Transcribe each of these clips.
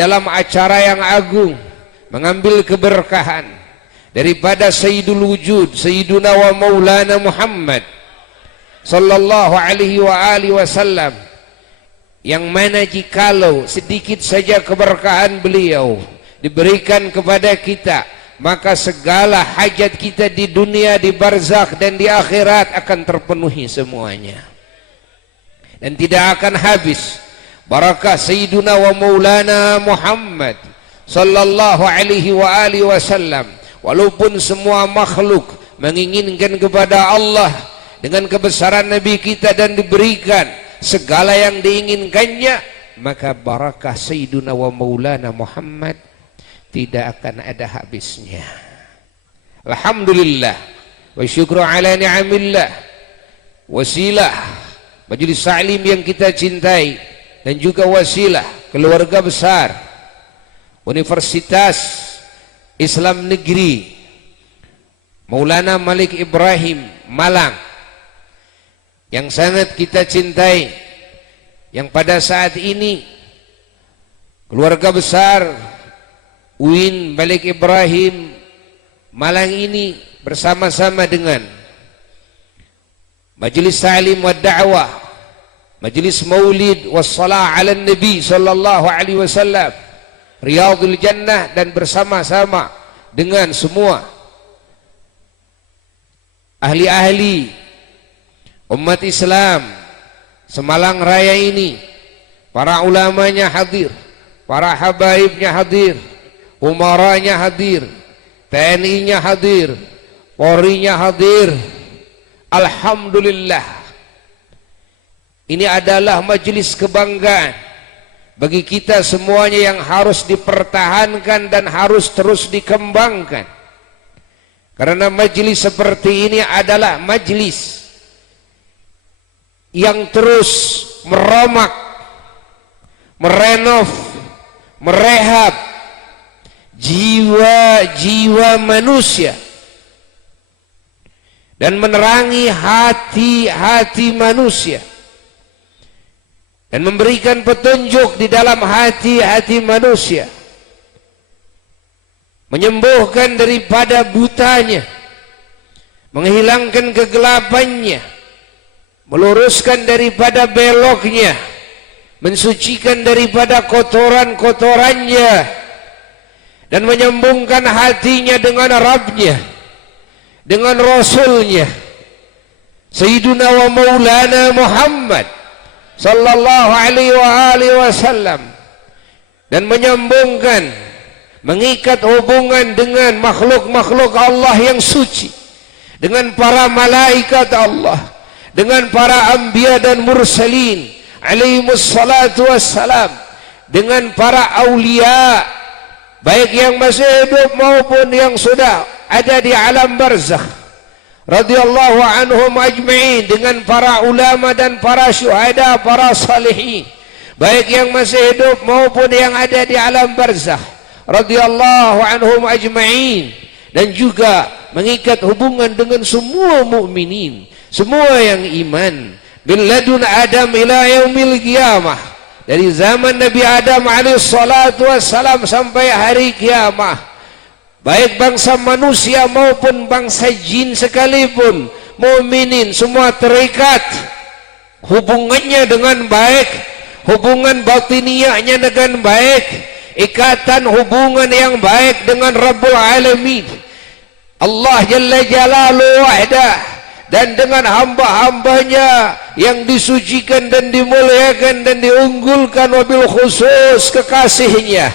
dalam acara yang agung, mengambil keberkahan daripada Sayyidul Wujud, Sayyiduna wa Maulana Muhammad sallallahu alaihi wa alihi wasallam, yang mana jikalau sedikit saja keberkahan beliau diberikan kepada kita, maka segala hajat kita di dunia, di barzakh dan di akhirat akan terpenuhi semuanya dan tidak akan habis barakah Sayyiduna wa Maulana Muhammad sallallahu alaihi wa alihi wasallam. Walaupun semua makhluk menginginkan kepada Allah dengan kebesaran Nabi kita dan diberikan segala yang diinginkannya, maka barakah Sayyiduna wa Maulana Muhammad tidak akan ada habisnya. Alhamdulillah wa syukru ala ni'amillah. Wasilah majelis ta'lim yang kita cintai dan juga wasilah keluarga besar Universitas Islam Negeri Maulana Malik Ibrahim Malang yang sangat kita cintai, yang pada saat ini keluarga besar UIN Malik Ibrahim Malang ini bersama-sama dengan Majelis Ta'lim wa Da'wah, Majelis Maulid wassalah ala Nabi sallallahu alaihi wasallam, Riyadhul Jannah, dan bersama-sama dengan semua ahli-ahli umat Islam Semalang Raya ini, para ulamanya hadir, para habaibnya hadir, umaranya hadir, TNI-nya hadir, Polri-nya hadir. Alhamdulillah, ini adalah majelis kebanggaan bagi kita semuanya yang harus dipertahankan dan harus terus dikembangkan, karena majelis seperti ini adalah majelis yang terus meromak, merenov, merehab jiwa-jiwa manusia dan menerangi hati-hati manusia dan memberikan petunjuk di dalam hati-hati manusia, menyembuhkan daripada butanya, menghilangkan kegelapannya, meluruskan daripada beloknya, mensucikan daripada kotoran-kotorannya, dan menyambungkan hatinya dengan Rabbnya, dengan Rasulnya Sayyiduna wa Maulana Muhammad sallallahu alaihi wa alihi wasallam, dan menyambungkan, mengikat hubungan dengan makhluk-makhluk Allah yang suci, dengan para malaikat Allah, dengan para anbiya dan mursalin alaihimus salatu wassalam, dengan para aulia baik yang masih hidup maupun yang sudah ada di alam barzakh radhiyallahu anhum ajma'in, dengan para ulama dan para syuhada, para salihin baik yang masih hidup maupun yang ada di alam barzakh radhiyallahu anhum ajma'in, dan juga mengikat hubungan dengan semua mukminin, semua yang iman, min ladun Adam ila yaumil qiyamah, dari zaman Nabi Adam alaihi salatu wassalam sampai hari kiamah, baik bangsa manusia maupun bangsa jin sekalipun, mukminin semua terikat hubungannya dengan baik, hubungan batiniyahnya dengan baik, ikatan hubungan yang baik dengan Rabbul Alamin Allah Jalla Jalaluhu wahdah, dan dengan hamba-hambanya yang disucikan dan dimuliakan dan diunggulkan, wabil khusus kekasihnya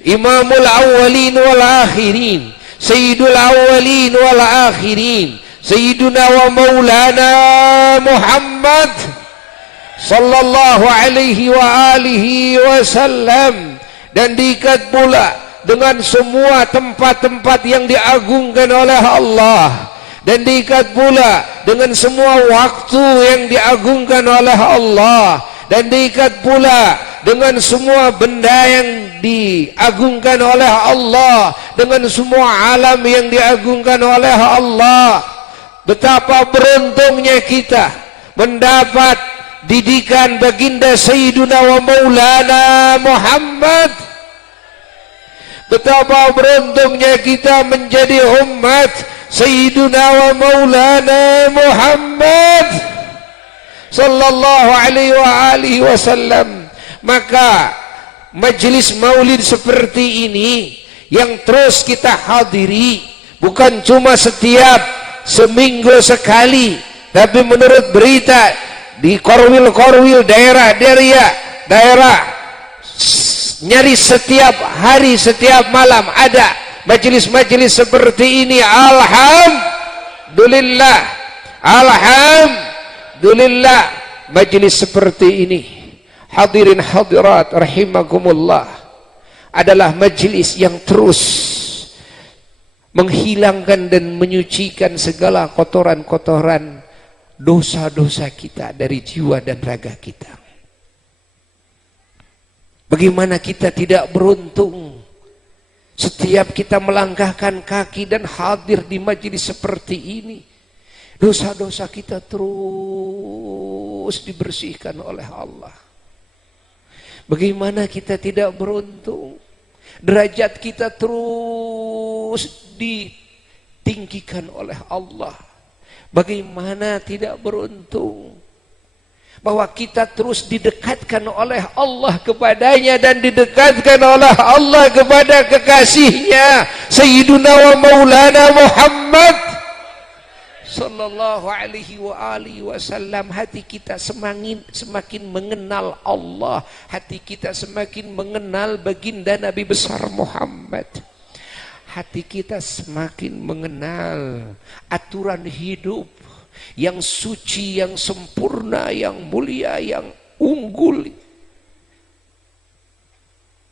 Imamul Awwalin wal Akhirin, Sayyidul Awwalin wal Akhirin, Sayyiduna wa Maulana Muhammad sallallahu alaihi wa alihi wasallam, dan diikat pula dengan semua tempat-tempat yang diagungkan oleh Allah, dan diikat pula dengan semua waktu yang diagungkan oleh Allah, dan diikat pula dengan semua benda yang diagungkan oleh Allah, dengan semua alam yang diagungkan oleh Allah. Betapa beruntungnya kita mendapat didikan baginda Sayyiduna wa Maulana Muhammad Betapa beruntungnya kita menjadi umat Sayyiduna wa Maulana Muhammad sallallahu alaihi wasallam. Maka majelis maulid seperti ini yang terus kita hadiri, bukan cuma setiap seminggu sekali, tapi menurut berita di korwil-korwil daerah nyaris setiap hari, setiap malam ada majelis-majelis seperti ini. Alhamdulillah, alhamdulillah, majelis seperti ini, hadirin hadirat rahimakumullah, adalah majelis yang terus menghilangkan dan menyucikan segala kotoran-kotoran dosa-dosa kita dari jiwa dan raga kita. Bagaimana kita tidak beruntung setiap kita melangkahkan kaki dan hadir di majelis seperti ini, dosa-dosa kita terus dibersihkan oleh Allah. Bagaimana kita tidak beruntung, derajat kita terus ditinggikan oleh Allah. Bagaimana tidak beruntung bahwa kita terus didekatkan oleh Allah kepadanya dan didekatkan oleh Allah kepada kekasihnya Sayyiduna wa Maulana Muhammad sallallahu alaihi wasallam. Hati kita semakin mengenal Allah, hati kita semakin mengenal baginda Nabi besar Muhammad. Hati kita semakin mengenal aturan hidup yang suci, yang sempurna, yang mulia, yang unggul,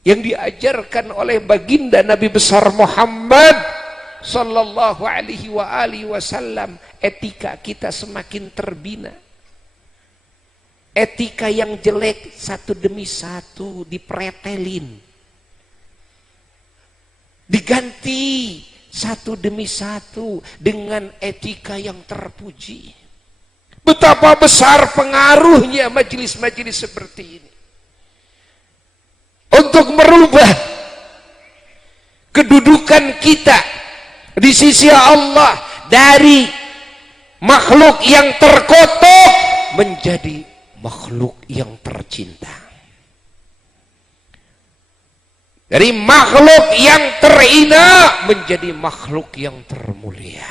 yang diajarkan oleh baginda Nabi besar Muhammad sallallahu alaihi wasallam. Etika kita semakin terbina. Etika yang jelek satu demi satu dipretelin, diganti satu demi satu dengan etika yang terpuji. Betapa besar pengaruhnya majelis-majelis seperti ini untuk merubah kedudukan kita di sisi Allah dari makhluk yang terkutuk menjadi makhluk yang tercinta, dari makhluk yang terhina menjadi makhluk yang termulia,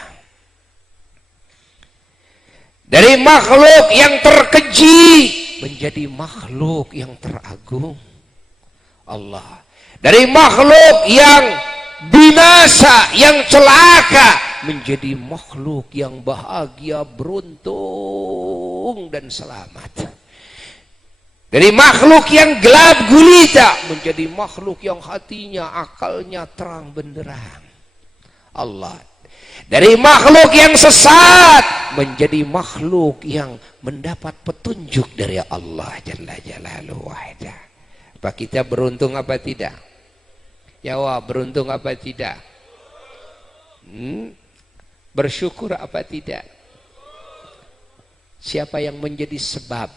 dari makhluk yang terkeji menjadi makhluk yang teragung Allah, dari makhluk yang binasa, yang celaka menjadi makhluk yang bahagia, beruntung dan selamat. Dari makhluk yang gelap gulita menjadi makhluk yang hatinya, akalnya terang benderang Allah. Dari makhluk yang sesat menjadi makhluk yang mendapat petunjuk dari Allah Jalla Jalaluhu wahda. Apa kita beruntung apa tidak? Jawab, beruntung apa tidak? Bersyukur apa tidak? Siapa yang menjadi sebab?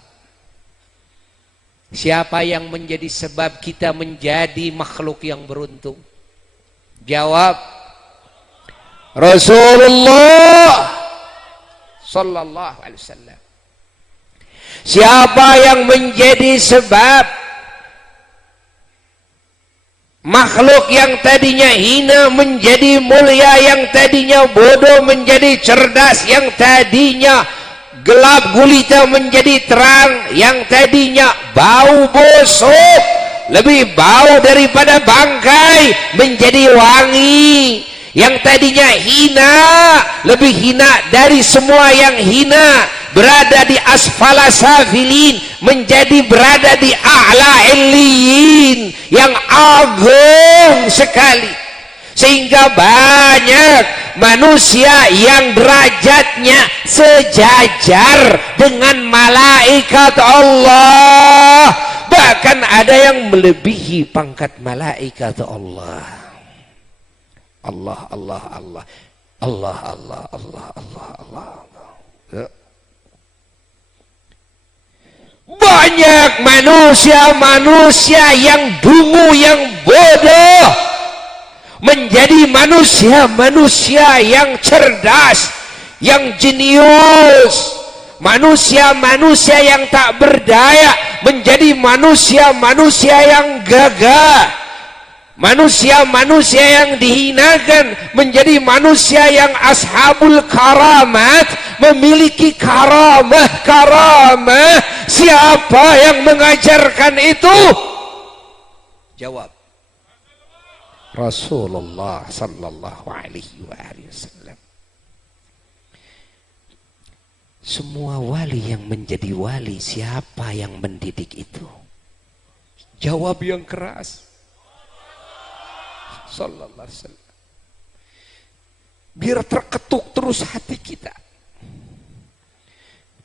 Siapa yang menjadi sebab kita menjadi makhluk yang beruntung? Jawab, Rasulullah sallallahu alaihi wasallam. Siapa yang menjadi sebab makhluk yang tadinya hina menjadi mulia, yang tadinya bodoh menjadi cerdas, yang tadinya gelap gulita menjadi terang, yang tadinya bau busuk, lebih bau daripada bangkai menjadi wangi, yang tadinya hina lebih hina dari semua yang hina, berada di asfala safilin menjadi berada di a'la illiyin, yang agung sekali, sehingga banyak manusia yang derajatnya sejajar dengan malaikat Allah, bahkan ada yang melebihi pangkat malaikat Allah. Allah Allah Allah Allah Allah Allah Allah Allah Allah. Banyak manusia-manusia yang dungu, yang bodoh, menjadi manusia-manusia yang cerdas, yang jenius, manusia-manusia yang tak berdaya menjadi manusia-manusia yang gagah, manusia-manusia yang dihinakan menjadi manusia yang ashabul karamat, memiliki karamah. Siapa yang mengajarkan itu? Jawab, Rasulullah sallallahu alaihi wasallam. Semua wali yang menjadi wali, siapa yang mendidik itu? Jawab yang keras, sallallahu alaihi wasallam. Biar terketuk terus hati kita,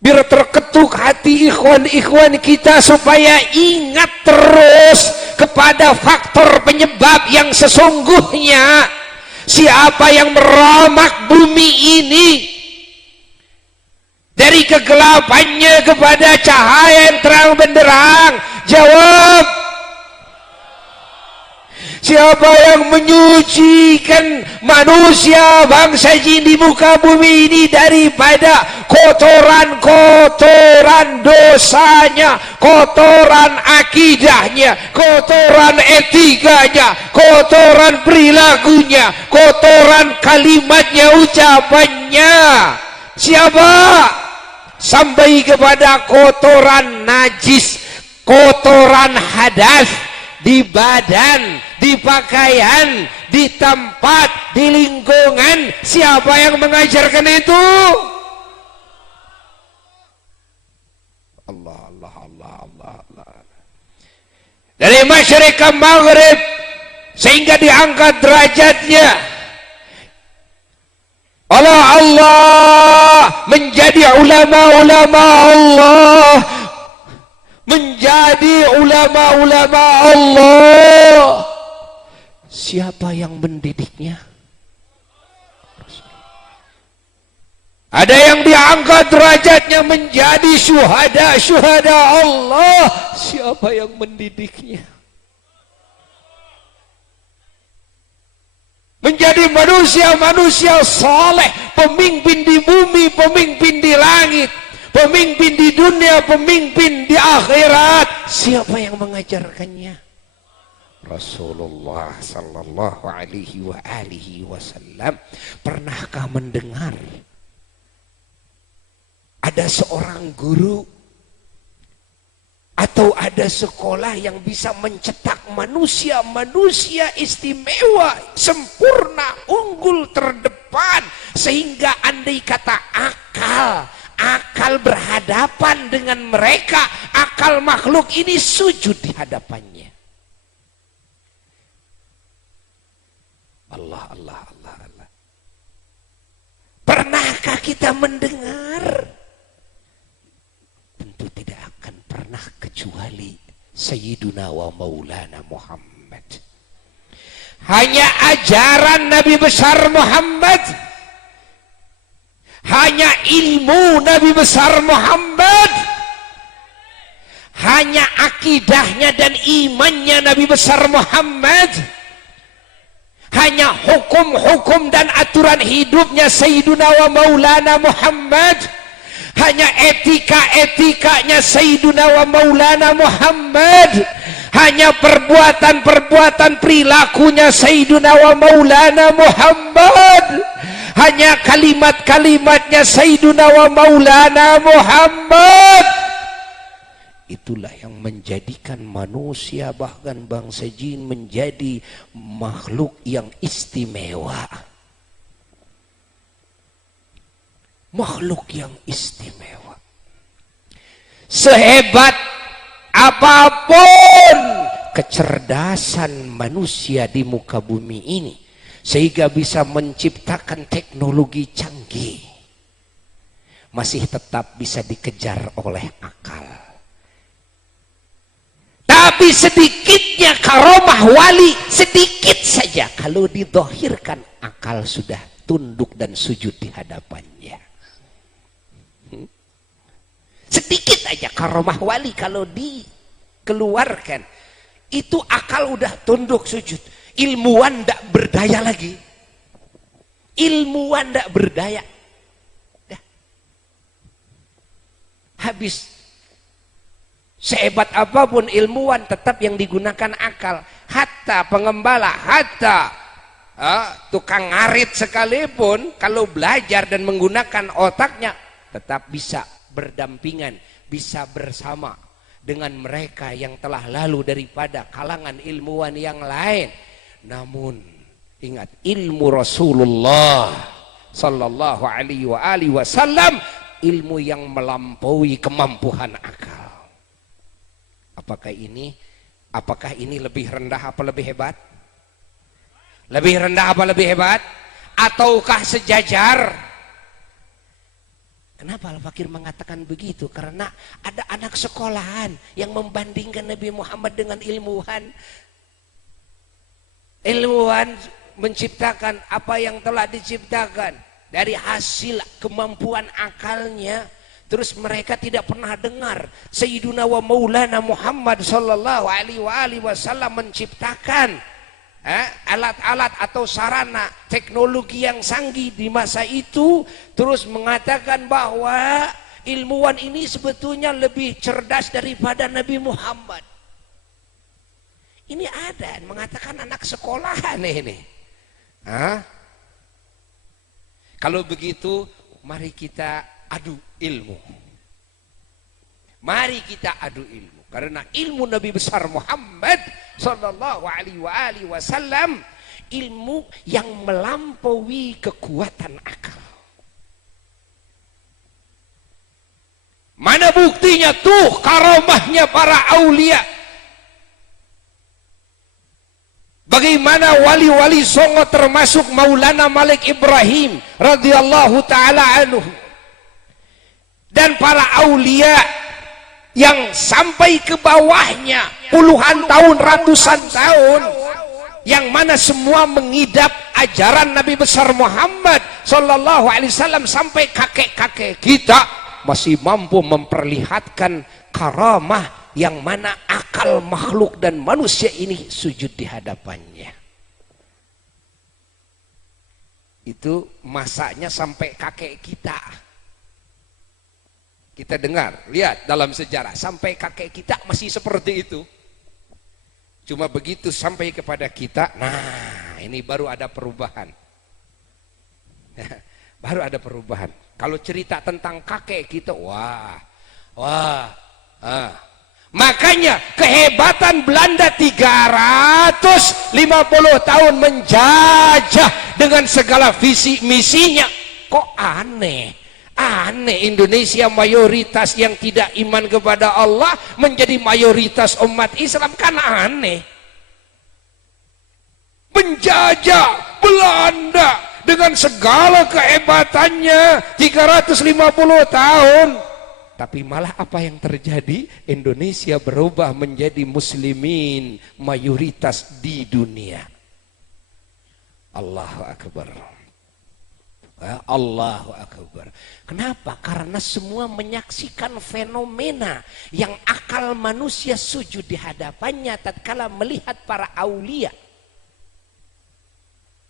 biar terketuk hati ikhwan-ikhwan kita, supaya ingat terus kepada faktor penyebab yang sesungguhnya. Siapa yang meramak bumi ini dari kegelapannya kepada cahaya yang terang benderang? Jawab. Siapa yang menyucikan manusia bangsa jin di muka bumi ini daripada kotoran-kotoran dosanya, kotoran akidahnya, kotoran etikanya, kotoran perilakunya, kotoran kalimatnya, ucapannya? Siapa? Sampai kepada kotoran najis, kotoran hadas di badan, di pakaian, di tempat, di lingkungan. Siapa yang mengajarkan itu? Allah, Allah, Allah, Allah, Allah. Dari masyriq ke maghrib, sehingga diangkat derajatnya oleh Allah menjadi ulama-ulama Allah, menjadi ulama-ulama Allah. Siapa yang mendidiknya? Ada yang diangkat derajatnya menjadi syuhada Allah. Siapa yang mendidiknya? Menjadi manusia-manusia saleh, pemimpin di bumi, pemimpin di langit, pemimpin di dunia, pemimpin di akhirat. Siapa yang mengajarkannya? Rasulullah sallallahu alaihi wasallam. Pernahkah mendengar ada seorang guru atau ada sekolah yang bisa mencetak manusia-manusia istimewa, sempurna, unggul, terdepan, sehingga andai kata akal berhadapan dengan mereka, akal makhluk ini sujud di hadapannya? Allah, Allah, Allah, Allah. Pernahkah kita mendengar? Tentu tidak akan pernah kecuali Sayyiduna wa Maulana Muhammad. Hanya ajaran Nabi besar Muhammad, hanya ilmu Nabi besar Muhammad, hanya akidahnya dan imannya Nabi besar Muhammad, hanya hukum-hukum dan aturan hidupnya Sayyiduna wa Maulana Muhammad, hanya etika-etikanya Sayyiduna wa Maulana Muhammad, hanya perbuatan-perbuatan perilakunya Sayyiduna wa Maulana Muhammad, hanya kalimat-kalimatnya Sayyiduna wa Maulana Muhammad. Itulah yang menjadikan manusia, bahkan bangsa jin, menjadi makhluk yang istimewa. Makhluk yang istimewa. Sehebat apapun kecerdasan manusia di muka bumi ini, sehingga bisa menciptakan teknologi canggih, masih tetap bisa dikejar oleh akal. Tapi sedikitnya karomah wali, sedikit saja kalau didohirkan, akal sudah tunduk dan sujud di hadapannya. Sedikit aja karomah wali kalau dikeluarkan, itu akal udah tunduk sujud. Ilmuwan tidak berdaya lagi. Ilmuwan tidak berdaya. Dah. Habis. Sehebat apapun ilmuwan tetap yang digunakan akal. Hatta pengembala, hatta tukang ngarit sekalipun kalau belajar dan menggunakan otaknya tetap bisa berdampingan, bisa bersama dengan mereka yang telah lalu daripada kalangan ilmuwan yang lain. Namun ingat, ilmu Rasulullah sallallahu alaihi wasallam ilmu yang melampaui kemampuan akal. Apakah ini lebih rendah apa lebih hebat? Lebih rendah apa lebih hebat? Ataukah sejajar? Kenapa Al-Fakir mengatakan begitu? Karena ada anak sekolahan yang membandingkan Nabi Muhammad dengan ilmuwan. Ilmuwan menciptakan apa yang telah diciptakan dari hasil kemampuan akalnya. Terus mereka tidak pernah dengar Sayyiduna wa Maulana Muhammad sallallahu alaihi wasallam menciptakan alat-alat atau sarana teknologi yang canggih di masa itu, terus mengatakan bahwa ilmuwan ini sebetulnya lebih cerdas daripada Nabi Muhammad. Ini ada mengatakan anak sekolahan ini. Kalau begitu, mari kita adu ilmu. Mari kita adu ilmu. Karena ilmu Nabi besar Muhammad sallallahu alaihi wasallam ilmu yang melampaui kekuatan akal. Mana buktinya tuh karamahnya para aulia? Bagaimana wali-wali songo termasuk Maulana Malik Ibrahim radhiyallahu taala anhu dan para aulia yang sampai ke bawahnya puluhan tahun, ratusan tahun, yang mana semua mengidap ajaran Nabi besar Muhammad sallallahu alaihi wasallam, sampai kakek-kakek kita masih mampu memperlihatkan karamah yang mana akal makhluk dan manusia ini sujud di hadapannya. Itu masanya sampai kakek kita. Kita dengar, lihat dalam sejarah, sampai kakek kita masih seperti itu. Cuma begitu sampai kepada kita, nah ini baru ada perubahan. Baru ada perubahan. Kalau cerita tentang kakek kita, makanya kehebatan Belanda 350 tahun menjajah dengan segala visi misinya. Kok aneh? Aneh, Indonesia mayoritas yang tidak iman kepada Allah menjadi mayoritas umat Islam, kan aneh. Penjajah Belanda dengan segala kehebatannya 350 tahun. Tapi malah apa yang terjadi? Indonesia berubah menjadi muslimin mayoritas di dunia. Allahu Akbar. Allahu Akbar. Kenapa? Karena semua menyaksikan fenomena yang akal manusia sujud di hadapannya tatkala melihat para aulia.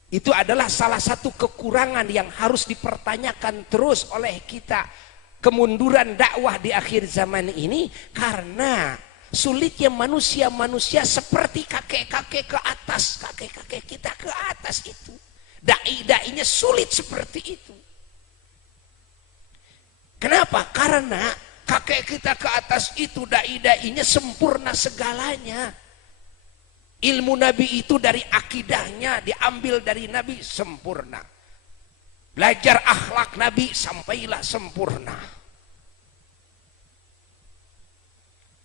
Itu adalah salah satu kekurangan yang harus dipertanyakan terus oleh kita. Kemunduran dakwah di akhir zaman ini karena sulitnya manusia-manusia seperti kakek-kakek ke atas, kakek-kakek kita ke atas itu. Dai-dainya sulit seperti itu. Kenapa? Karena kakek kita ke atas itu dai-dainya sempurna segalanya. Ilmu Nabi itu dari akidahnya diambil dari Nabi sempurna. Belajar akhlak Nabi sampailah sempurna.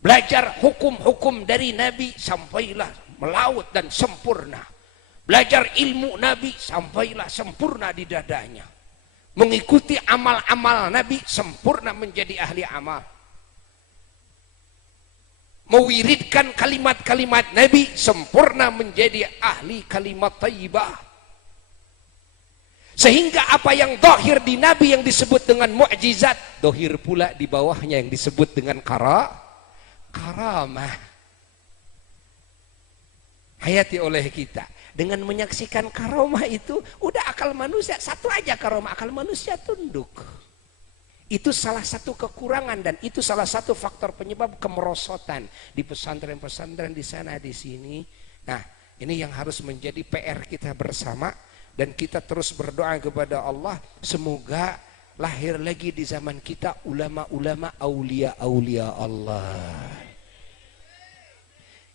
Belajar hukum-hukum dari Nabi sampailah melaut dan sempurna. Belajar ilmu Nabi sampailah sempurna di dadanya. Mengikuti amal-amal Nabi sempurna menjadi ahli amal. Mewiridkan kalimat-kalimat Nabi sempurna menjadi ahli kalimat thayyibah. Sehingga apa yang dohir di Nabi yang disebut dengan mukjizat, dohir pula di bawahnya yang disebut dengan karamah. Hayati oleh kita. Dengan menyaksikan karomah itu, udah akal manusia, satu aja karomah, akal manusia tunduk. Itu salah satu kekurangan dan itu salah satu faktor penyebab kemerosotan di pesantren-pesantren di sana di sini. Nah, ini yang harus menjadi PR kita bersama dan kita terus berdoa kepada Allah semoga lahir lagi di zaman kita ulama-ulama aulia-aulia Allah.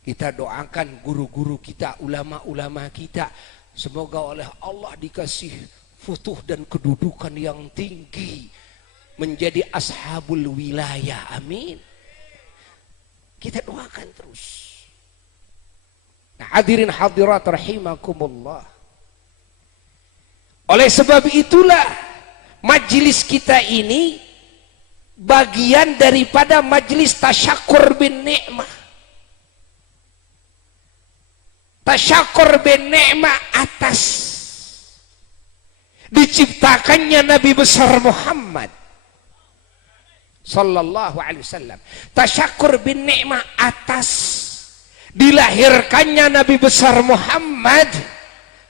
Kita doakan guru-guru kita, ulama-ulama kita, semoga oleh Allah dikasih futuh dan kedudukan yang tinggi, menjadi ashabul wilayah, amin. Kita doakan terus. Nah, hadirin hadirat rahimakumullah. Oleh sebab itulah majlis kita ini bagian daripada majlis tasyakur bin ni'mah. Tasyakur bin ni'mah atas diciptakannya Nabi besar Muhammad sallallahu alaihi wasallam. Tasyakur bin ni'mah atas dilahirkannya Nabi besar Muhammad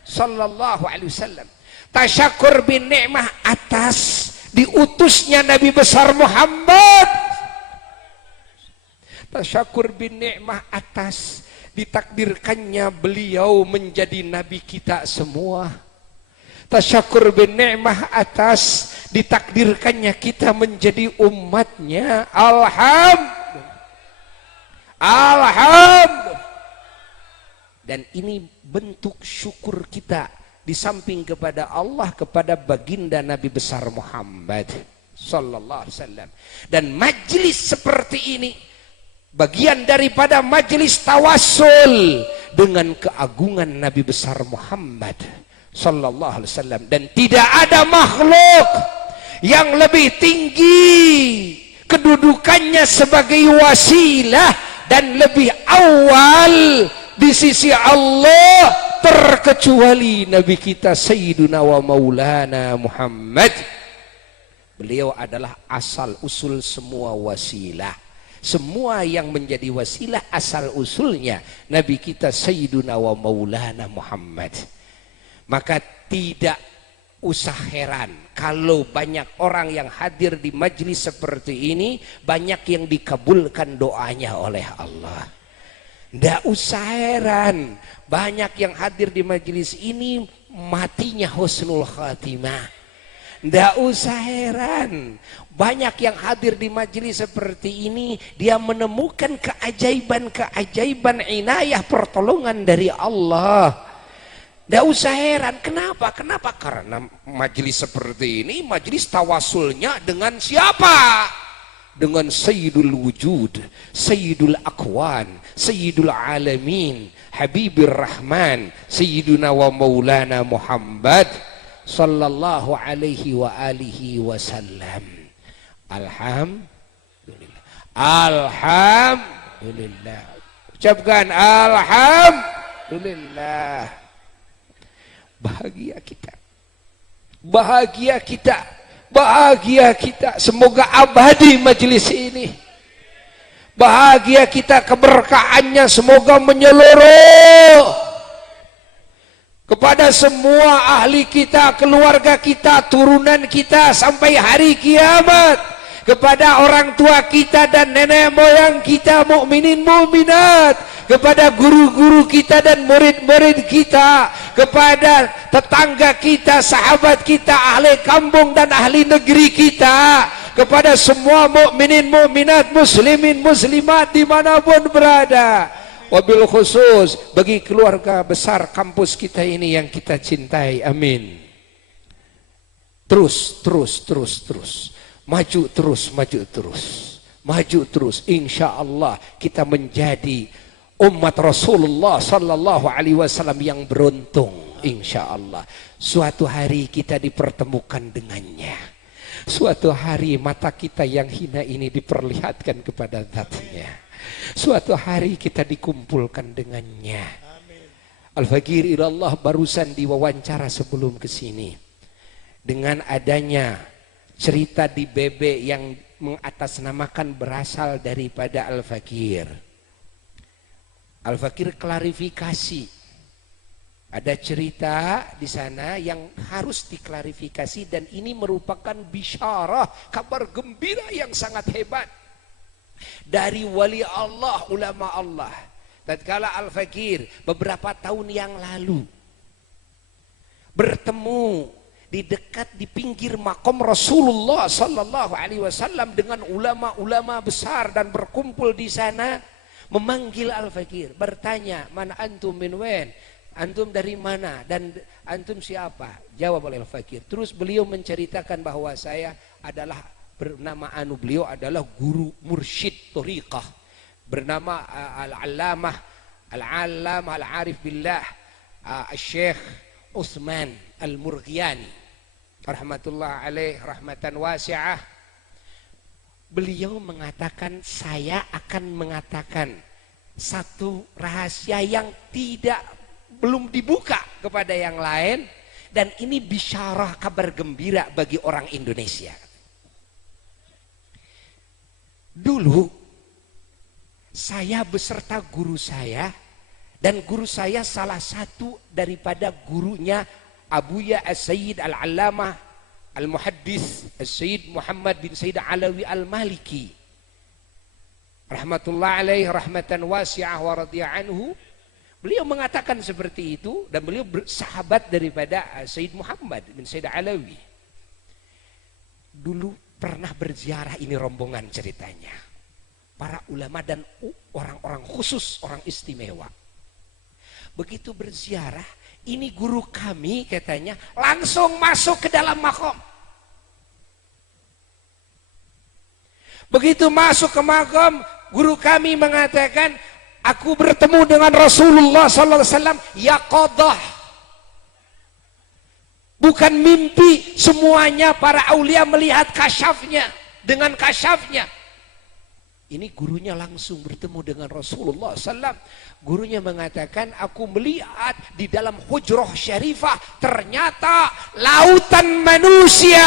sallallahu alaihi wasallam. Tasyakur bin ni'mah atas diutusnya Nabi besar Muhammad. Tasyakur bin ni'mah atas ditakdirkannya beliau menjadi nabi kita semua. Tasyakur bin ni'mah atas ditakdirkannya kita menjadi umatnya. Alhamdulillah. Dan ini bentuk syukur kita di samping kepada Allah kepada baginda Nabi besar Muhammad sallallahu alaihi wasallam. Dan majlis seperti ini bagian daripada majlis tawassul dengan keagungan Nabi besar Muhammad sallallahu alaihi wasallam, dan tidak ada makhluk yang lebih tinggi kedudukannya sebagai wasilah dan lebih awal di sisi Allah terkecuali Nabi kita Sayyiduna wa Maulana Muhammad. Beliau adalah asal usul semua wasilah. Semua yang menjadi wasilah asal usulnya Nabi kita Sayyiduna wa Maulana Muhammad. Maka tidak usah heran kalau banyak orang yang hadir di majlis seperti ini, banyak yang dikabulkan doanya oleh Allah. Tidak usah heran banyak yang hadir di majlis ini matinya husnul khatimah. Tidak usah heran banyak yang hadir di majelis seperti ini dia menemukan keajaiban-keajaiban inayah pertolongan dari Allah. Tidak usah heran. Kenapa? Karena majelis seperti ini majelis tawasulnya dengan siapa? Dengan Sayyidul Wujud, Sayyidul Akwan, Sayyidul Alamin, Habibir Rahman, Sayyiduna wa Maulana Muhammad sallallahu alaihi wa alihi wasallam. Alhamdulillah. Alhamdulillah. Ucapkan alhamdulillah. Bahagia kita. Bahagia kita. Bahagia kita. Semoga abadi majelis ini. Bahagia kita, keberkahannya semoga menyeluruh kepada semua ahli kita, keluarga kita, turunan kita sampai hari kiamat, kepada orang tua kita dan nenek moyang kita, mukminin mukminat, kepada guru-guru kita dan murid-murid kita, kepada tetangga kita, sahabat kita, ahli kampung dan ahli negeri kita, kepada semua mukminin mukminat, muslimin muslimat dimanapun berada. Wabil khusus bagi keluarga besar kampus kita ini yang kita cintai, amin. Terus maju terus, maju terus. Insya Allah kita menjadi umat Rasulullah sallallahu alaihi wasallam yang beruntung. Insya Allah suatu hari kita dipertemukan dengannya. Suatu hari mata kita yang hina ini diperlihatkan kepada zatnya. Suatu hari kita dikumpulkan dengannya. Al-Fakir ilallah barusan diwawancara sebelum kesini dengan adanya cerita di Bebe yang mengatasnamakan berasal daripada Al-Fakir. Al-Fakir klarifikasi. Ada cerita di sana yang harus diklarifikasi dan ini merupakan bisyarah, kabar gembira yang sangat hebat dari wali Allah, ulama Allah. Tatkala Al-Fakir beberapa tahun yang lalu bertemu di pinggir makom Rasulullah sallallahu alaihi wasallam dengan ulama-ulama besar dan berkumpul di sana, memanggil Al-Fakir, bertanya, "Man antum min wen?" Antum dari mana dan antum siapa? Jawab oleh Al-Fakir. Terus beliau menceritakan bahwa saya adalah bernama beliau adalah guru mursyid thariqah bernama Al-Allamah Al-Arif Billah Al-Syekh Utsman Al-Murghiyani rahmatullah alaih rahmatan wasi'ah. Beliau mengatakan, saya akan mengatakan satu rahasia yang belum dibuka kepada yang lain, dan ini bisyarah, kabar gembira bagi orang Indonesia. Dulu saya beserta guru saya, dan guru saya salah satu daripada gurunya Abuya As-Sayyid Al-Allamah Al-Muhaddis As-Sayyid Muhammad bin Sayyid Alawi Al-Maliki rahmatullah alaih rahmatan wasi'ah wa radhiya anhu. Beliau mengatakan seperti itu, dan beliau sahabat daripada Sayyid Muhammad bin Sayyid Alawi. Dulu pernah berziarah, ini rombongan ceritanya, para ulama dan orang-orang khusus, orang istimewa. Begitu berziarah, ini guru kami katanya langsung masuk ke dalam makom. Begitu masuk ke makom, guru kami mengatakan, "Aku bertemu dengan Rasulullah sallallahu alaihi wasallam yaqadah." Bukan mimpi, semuanya para aulia melihat kasyafnya, dengan kasyafnya. Ini gurunya langsung bertemu dengan Rasulullah sallallahu. Gurunya mengatakan, "Aku melihat di dalam hujrah syarifah ternyata lautan manusia.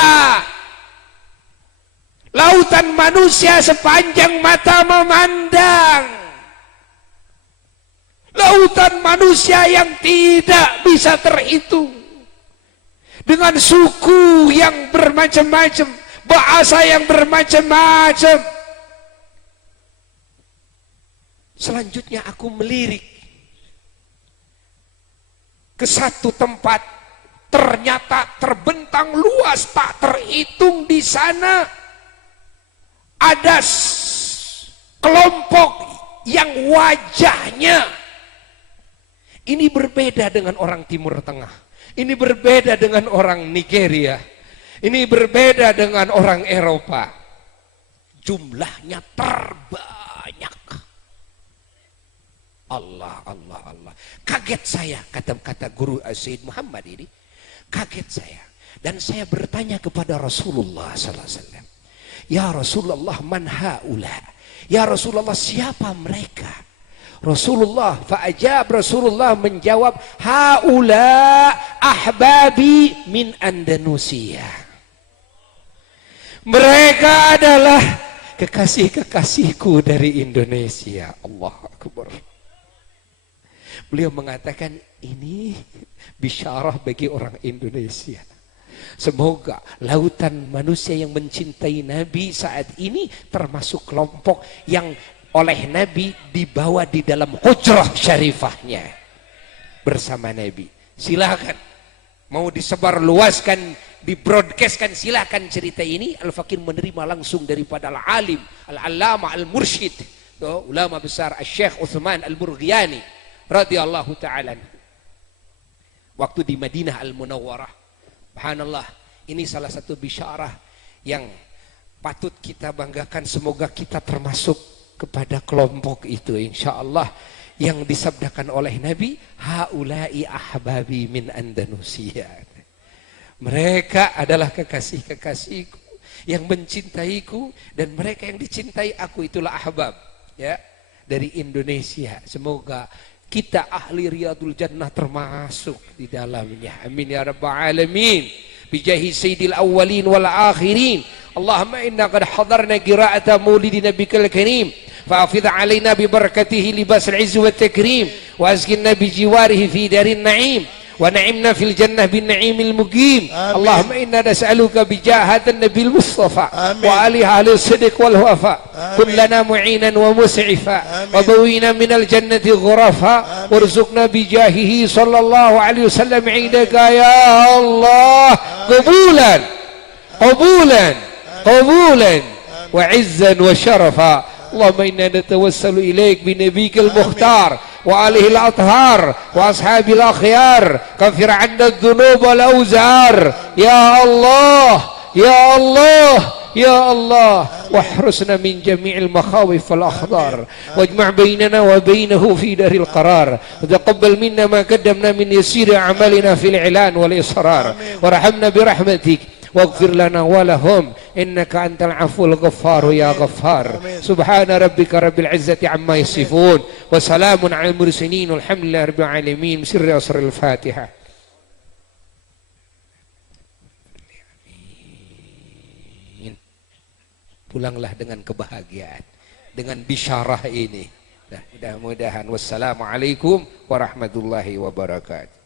Lautan manusia sepanjang mata memandang. Lautan manusia yang tidak bisa terhitung, dengan suku yang bermacam-macam, bahasa yang bermacam-macam." Selanjutnya aku melirik ke satu tempat, ternyata terbentang luas tak terhitung di sana ada kelompok yang wajahnya ini berbeda dengan orang Timur Tengah, ini berbeda dengan orang Nigeria, ini berbeda dengan orang Eropa. Jumlahnya terbanyak. Allah, Allah, Allah. Kaget saya, kata guru Sayyid Muhammad ini. Kaget saya. Dan saya bertanya kepada Rasulullah sallallahu alaihi wasallam, "Ya Rasulullah, man haula?" Ya Rasulullah, siapa mereka? Rasulullah Rasulullah menjawab, "Haula ahbabi min Andalusia." Mereka adalah kekasih-kekasihku dari Indonesia. Allahu Akbar. Beliau mengatakan, ini bisyarah bagi orang Indonesia. Semoga lautan manusia yang mencintai Nabi saat ini termasuk kelompok yang oleh Nabi dibawa di dalam hujrah syarifahnya bersama Nabi. Silakan mau disebar luaskan, dibroadcastkan, silakan cerita ini. Al-Fakir menerima langsung daripada al-alim, al-allamah, al-mursyid, ulama besar Syekh Utsman Al-Murghiyani radhiyallahu ta'ala. Waktu di Madinah Al-Munawwarah, subhanallah, ini salah satu bisyarah yang patut kita banggakan. Semoga kita termasuk kepada kelompok itu insyaallah, yang disabdakan oleh Nabi, haula'i ahbabi min Andalusia. Mereka adalah kekasih-kekasihku yang mencintaiku, dan mereka yang dicintai aku, itulah ahbab ya dari Indonesia. Semoga kita ahli Riyadul Jannah termasuk di dalamnya. Amin ya rabbal alamin. Bijahi sayyidil awwalin wal akhirin. Allahumma inna qad hadarna qira'ata maulidi nabikal karim. Fa'afidh alaina bi barakatihi libas al-'izz wa takrim wa azkinna bi jiwarihi fi darin na'im. ونعمنا في الجنة بالنعيم المقيم. اللهم إنا نسألك بجاه هذا النبي المصطفى وآله أهل الصدق والوفاء كن لنا معينا ومسعفا وبوينا من الجنة غرفا وارزقنا بجاهه صلى الله عليه وسلم عندك يا الله قبولا قبولا قبولا وعزا وشرفا. اللهم إنا نتوسل إليك بنبيك المختار وآله الأطهار وأصحاب الأخيار كفر عنا الذنوب والأوزار يا الله يا الله يا الله واحرسنا من جميع المخاوف والأخطار واجمع بيننا وبينه في دار القرار وتقبل منا ما قدمنا من يسير أعمالنا في الإعلان والإصرار وارحمنا برحمتك واغفر لنا ولهم إنك أنت العفو الغفار يا غفار. سبحان ربك رب العزة عما يصفون وسلام على المرسلين والحمد لله رب العالمين. بسر أسر الفاتحة. Pulanglah dengan kebahagiaan, dengan bisyarah ini. Mudah-mudahan. Wassalamualaikum warahmatullahi wabarakatuh.